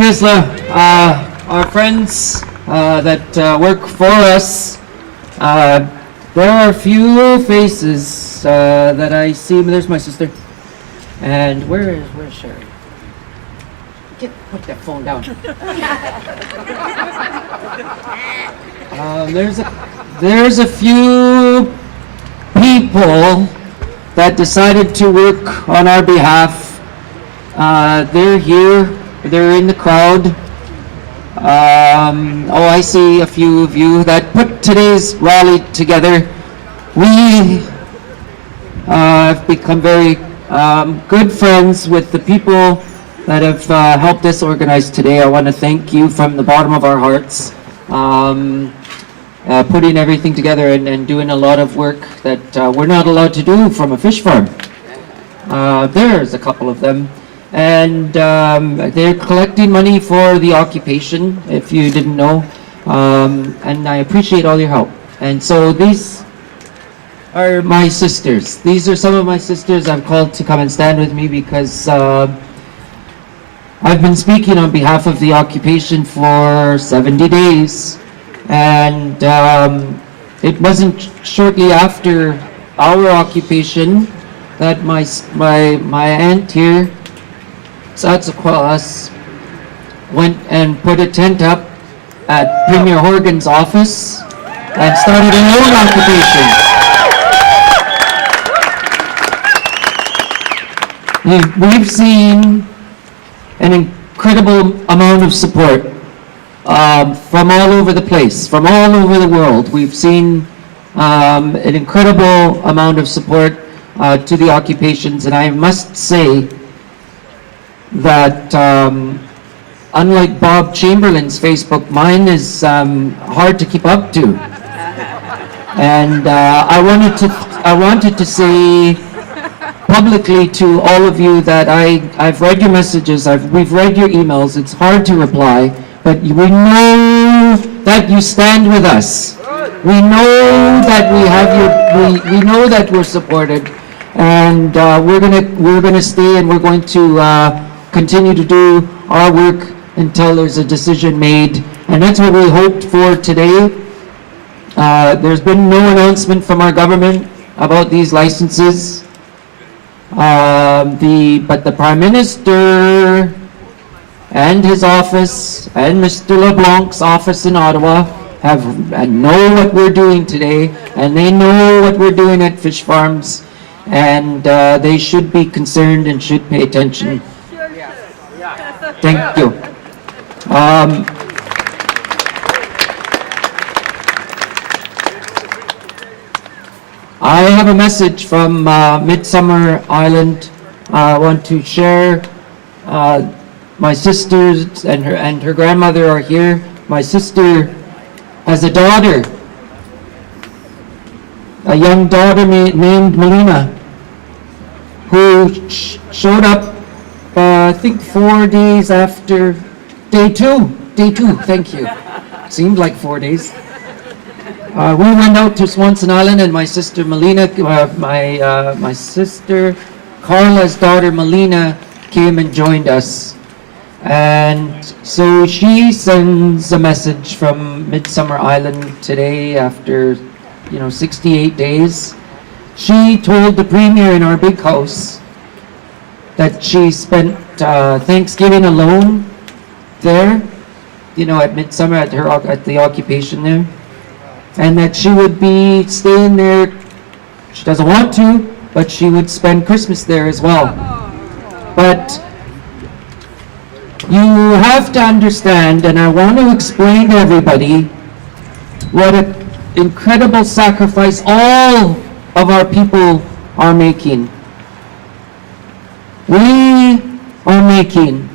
Kisla, our friends that work for us, there are a few faces that I see. There's my sister. And where's Sherry? Put that phone down. There's a few people that decided to work on our behalf. They're here. They're in the crowd. I see a few of you that put today's rally together. We have become very good friends with the people that have helped us organize today. I want to thank you from the bottom of our hearts, putting everything together and doing a lot of work that we're not allowed to do from a fish farm. There's a couple of them. And they're collecting money for the occupation, if you didn't know. And I appreciate all your help. And so these are my sisters. These are some of my sisters I've called to come and stand with me because I've been speaking on behalf of the occupation for 70 days. And it wasn't shortly after our occupation that my aunt here, Satsakwas, went and put a tent up at Premier Horgan's office and started her own occupation. We've seen an incredible amount of support from all over the place, from all over the world. We've seen an incredible amount of support to the occupations, and I must say that unlike Bob Chamberlain's Facebook, mine is hard to keep up to. And I wanted to say publicly to all of you that I've read your messages, we've read your emails. It's hard to reply, but we know that you stand with us. We know that we know that we're supported, and we're gonna stay, and we're going to continue to do our work until there's a decision made, and that's what we hoped for today. There's been no announcement from our government about these licenses. But the Prime Minister and his office and Mr. LeBlanc's office in Ottawa know what we're doing today, and they know what we're doing at fish farms, and they should be concerned and should pay attention. Thank you. I have a message from Midsummer Island. I want to share. My sisters and her grandmother are here. My sister has a daughter, a young daughter named Melina, who showed up I think 4 days after day two, thank you. Seemed like 4 days. We went out to Swanson Island, and my sister Melina, my sister Carla's daughter Melina came and joined us. And so she sends a message from Midsummer Island today after 68 days. She told the Premier in our big house that she spent Thanksgiving alone there, at Midsummer at the occupation there, and that she would be staying there. She doesn't want to, but she would spend Christmas there as well. But you have to understand, and I want to explain to everybody what an incredible sacrifice all of our people are making. We are making.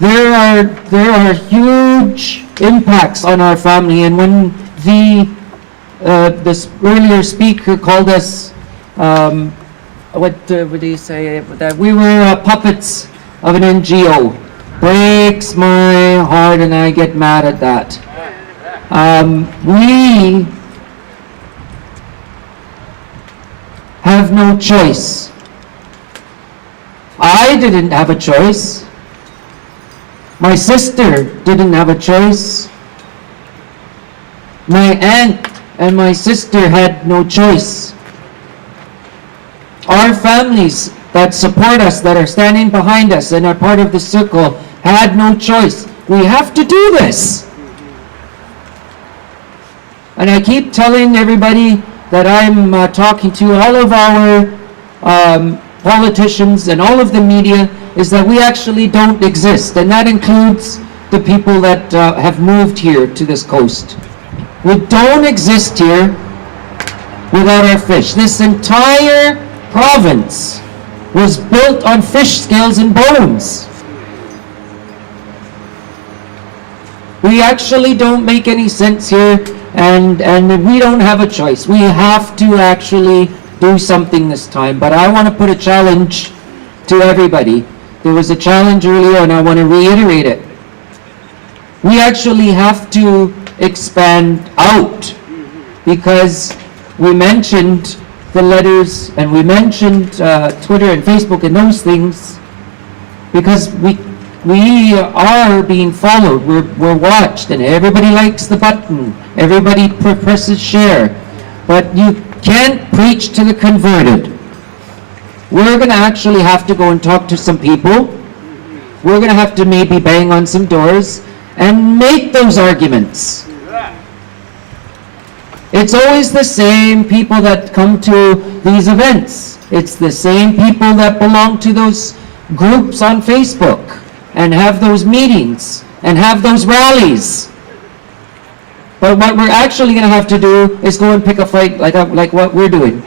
There are huge impacts on our family, and when this earlier speaker called us, what did he say? That we were puppets of an NGO. Breaks my heart, and I get mad at that. We have no choice. I didn't have a choice. My sister didn't have a choice. My aunt and my sister had no choice. Our families that support us, that are standing behind us and are part of the circle, had no choice. We have to do this. And I keep telling everybody that I'm talking to, all of our politicians and all of the media, is that we actually don't exist. And that includes the people that have moved here to this coast. We don't exist here without our fish. This entire province was built on fish scales and bones. We actually don't make any sense here, and we don't have a choice. We have to actually do something this time. But I want to put a challenge to everybody. There was a challenge earlier, and I want to reiterate it. We actually have to expand out, because we mentioned the letters and we mentioned Twitter and Facebook and those things, because we are being followed, we're watched, and everybody likes the button, everybody presses share, but you can't preach to the converted. We're going to actually have to go and talk to some people. We're going to have to maybe bang on some doors and make those arguments. It's always the same people that come to these events. It's the same people that belong to those groups on Facebook and have those meetings and have those rallies. But what we're actually going to have to do is go and pick a fight like what we're doing.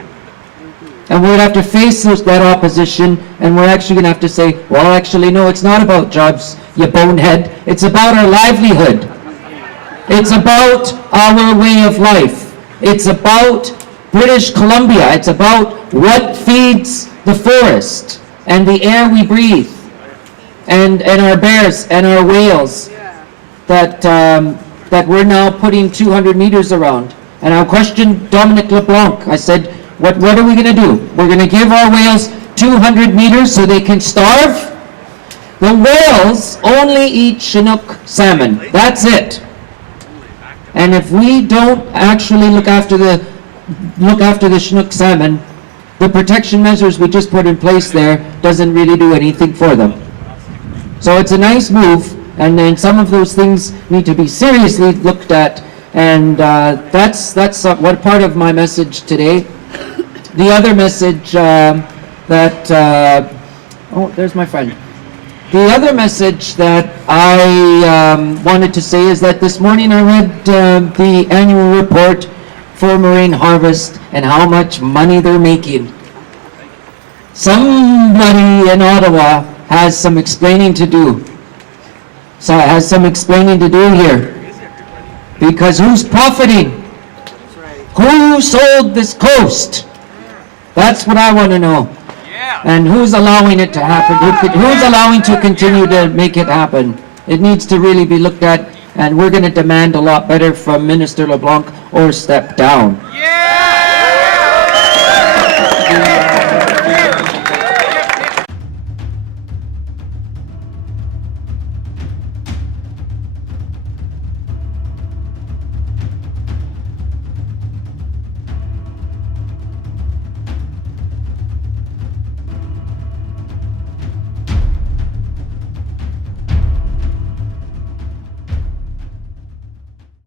And we're going to have to face that opposition, and we're actually going to have to say, well, actually, no, it's not about jobs, you bonehead. It's about our livelihood. It's about our way of life. It's about British Columbia. It's about what feeds the forest and the air we breathe, and our bears and our whales that we're now putting 200 meters around. And I questioned Dominic LeBlanc. I said, what are we going to do? We're going to give our whales 200 meters so they can starve? The whales only eat Chinook salmon. That's it. And if we don't actually look after the Chinook salmon, the protection measures we just put in place there doesn't really do anything for them. So it's a nice move, and then some of those things need to be seriously looked at, and that's what part of my message today. The other message there's my friend. The other message that I wanted to say is that this morning I read the annual report for Marine Harvest and how much money they're making. Somebody in Ottawa has some explaining to do. So it has some explaining to do here. Because who's profiting? Who sold this coast? That's what I want to know. And who's allowing it to happen? Who's allowing to continue to make it happen? It needs to really be looked at, and we're going to demand a lot better from Minister LeBlanc, or step down.